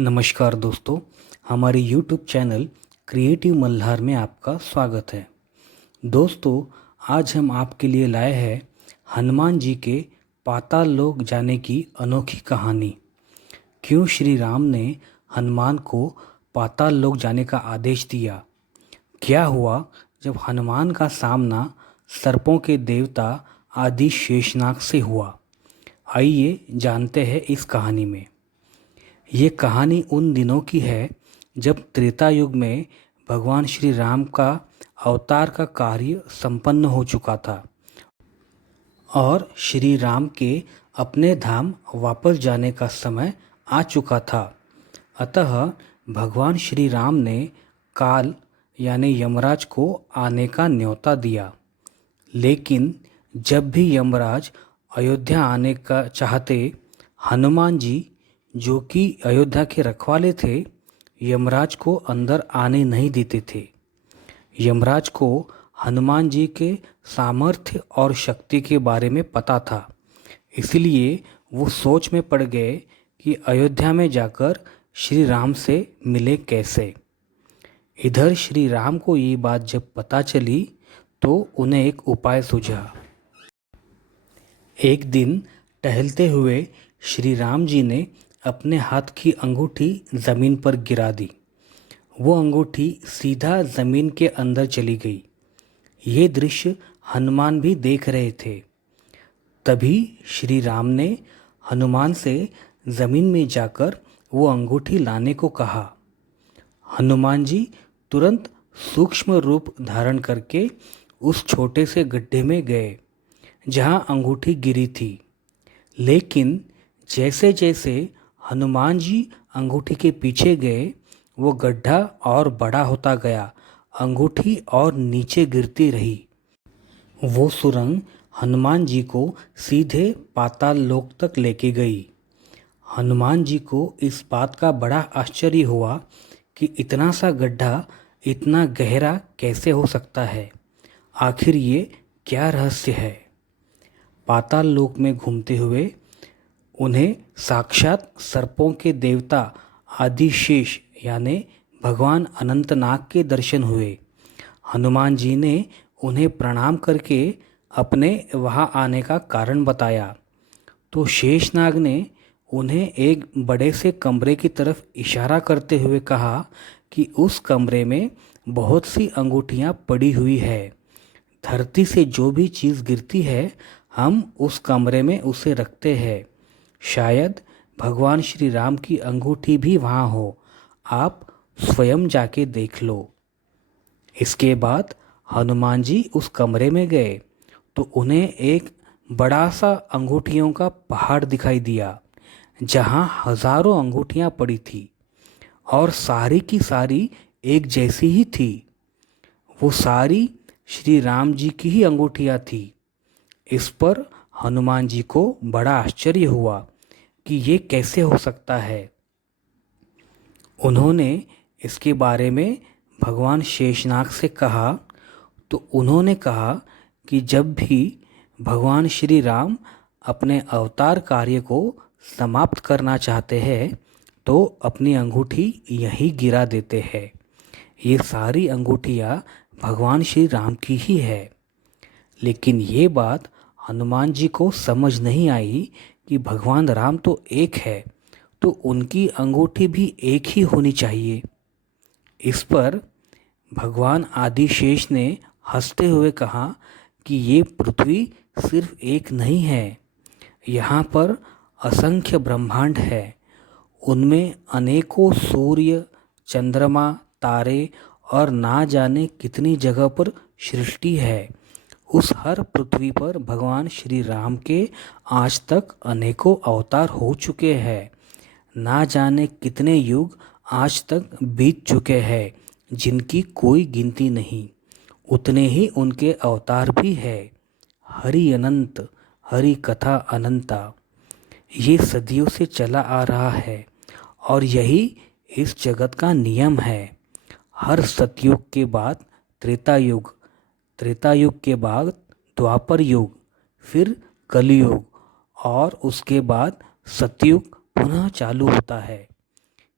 नमस्कार दोस्तों, हमारे YouTube चैनल क्रिएटिव मल्हार में आपका स्वागत है। दोस्तों, आज हम आपके लिए लाए हैं हनुमान जी के पाताल लोक जाने की अनोखी कहानी। क्यों श्री राम ने हनुमान को पाताल लोक जाने का आदेश दिया? क्या हुआ जब हनुमान का सामना सर्पों के देवता आदि शेषनाग से हुआ? आइए जानते हैं इस कहानी में। ये कहानी उन दिनों की है जब त्रेता युग में भगवान श्री राम का अवतार का कार्य संपन्न हो चुका था और श्री राम के अपने धाम वापस जाने का समय आ चुका था। अतः भगवान श्री राम ने काल यानी यमराज को आने का न्योता दिया। लेकिन जब भी यमराज अयोध्या आने का चाहते, हनुमान जी जो कि अयोध्या के रखवाले थे, यमराज को अंदर आने नहीं देते थे। यमराज को हनुमान जी के सामर्थ्य और शक्ति के बारे में पता था, इसलिए वो सोच में पड़ गए कि अयोध्या में जाकर श्री राम से मिले कैसे। इधर श्री राम को ये बात जब पता चली तो उन्हें एक उपाय सूझा। एक दिन टहलते हुए श्री राम जी ने अपने हाथ की अंगूठी जमीन पर गिरा दी। वो अंगूठी सीधा जमीन के अंदर चली गई। ये दृश्य हनुमान भी देख रहे थे। तभी श्री राम ने हनुमान से जमीन में जाकर वो अंगूठी लाने को कहा। हनुमान जी तुरंत सूक्ष्म रूप धारण करके उस छोटे से गड्ढे में गए जहाँ अंगूठी गिरी थी। लेकिन जैसे जैसे हनुमान जी अंगूठी के पीछे गए, वो गड्ढा और बड़ा होता गया, अंगूठी और नीचे गिरती रही। वो सुरंग हनुमान जी को सीधे पाताल लोक तक लेके गई। हनुमान जी को इस बात का बड़ा आश्चर्य हुआ कि इतना सा गड्ढा इतना गहरा कैसे हो सकता है। आखिर ये क्या रहस्य है? पाताल लोक में घूमते हुए उन्हें साक्षात सर्पों के देवता आदिशेष यानी भगवान अनंतनाग के दर्शन हुए। हनुमान जी ने उन्हें प्रणाम करके अपने वहाँ आने का कारण बताया तो शेषनाग ने उन्हें एक बड़े से कमरे की तरफ इशारा करते हुए कहा कि उस कमरे में बहुत सी अंगूठियाँ पड़ी हुई है। धरती से जो भी चीज़ गिरती है, हम उस कमरे में उसे रखते हैं। शायद भगवान श्री राम की अंगूठी भी वहाँ हो, आप स्वयं जाके देख लो। इसके बाद हनुमान जी उस कमरे में गए तो उन्हें एक बड़ा सा अंगूठियों का पहाड़ दिखाई दिया, जहाँ हजारों अंगूठियाँ पड़ी थी और सारी की सारी एक जैसी ही थी। वो सारी श्री राम जी की ही अंगूठियाँ थी। इस पर हनुमान जी को बड़ा आश्चर्य हुआ कि ये कैसे हो सकता है। उन्होंने इसके बारे में भगवान शेषनाग से कहा तो उन्होंने कहा कि जब भी भगवान श्री राम अपने अवतार कार्य को समाप्त करना चाहते हैं तो अपनी अंगूठी यहीं गिरा देते हैं। ये सारी अंगूठियाँ भगवान श्री राम की ही है। लेकिन ये बात हनुमान जी को समझ नहीं आई कि भगवान राम तो एक है, तो उनकी अंगूठी भी एक ही होनी चाहिए। इस पर भगवान आदिशेष ने हंसते हुए कहा कि ये पृथ्वी सिर्फ एक नहीं है, यहाँ पर असंख्य ब्रह्मांड है। उनमें अनेकों सूर्य, चंद्रमा, तारे और ना जाने कितनी जगह पर सृष्टि है। उस हर पृथ्वी पर भगवान श्री राम के आज तक अनेकों अवतार हो चुके हैं। ना जाने कितने युग आज तक बीत चुके हैं, जिनकी कोई गिनती नहीं। उतने ही उनके अवतार भी है। हरि अनंत, हरि कथा अनंता। ये सदियों से चला आ रहा है और यही इस जगत का नियम है। हर सतयुग के बाद त्रेता युग, त्रेता युग के बाद द्वापर युग, फिर कलयुग और उसके बाद सतयुग पुनः चालू होता है।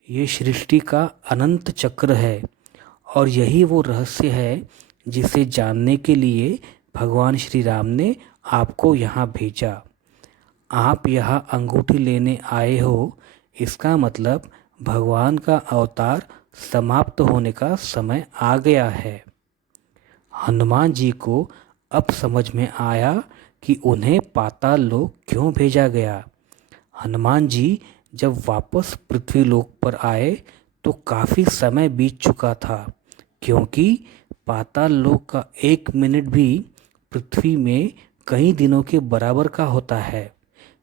ये सृष्टि का अनंत चक्र है और यही वो रहस्य है जिसे जानने के लिए भगवान श्री राम ने आपको यहाँ भेजा। आप यहाँ अंगूठी लेने आए हो, इसका मतलब भगवान का अवतार समाप्त होने का समय आ गया है। हनुमान जी को अब समझ में आया कि उन्हें पाताल लोक क्यों भेजा गया। हनुमान जी जब वापस पृथ्वीलोक पर आए तो काफ़ी समय बीत चुका था, क्योंकि पाताल लोक का 1 मिनट भी पृथ्वी में कई दिनों के बराबर का होता है।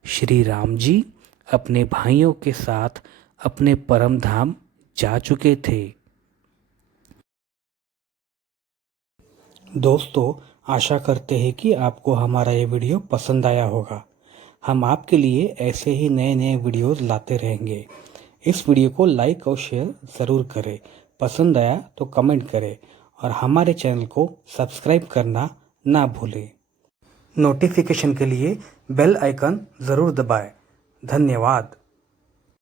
श्री राम जी अपने भाइयों के साथ अपने परम धाम जा चुके थे। दोस्तों, आशा करते हैं कि आपको हमारा ये वीडियो पसंद आया होगा। हम आपके लिए ऐसे ही नए नए वीडियोस लाते रहेंगे। इस वीडियो को लाइक और शेयर ज़रूर करें। पसंद आया तो कमेंट करें और हमारे चैनल को सब्सक्राइब करना ना भूलें। नोटिफिकेशन के लिए बेल आइकन ज़रूर दबाएं। धन्यवाद।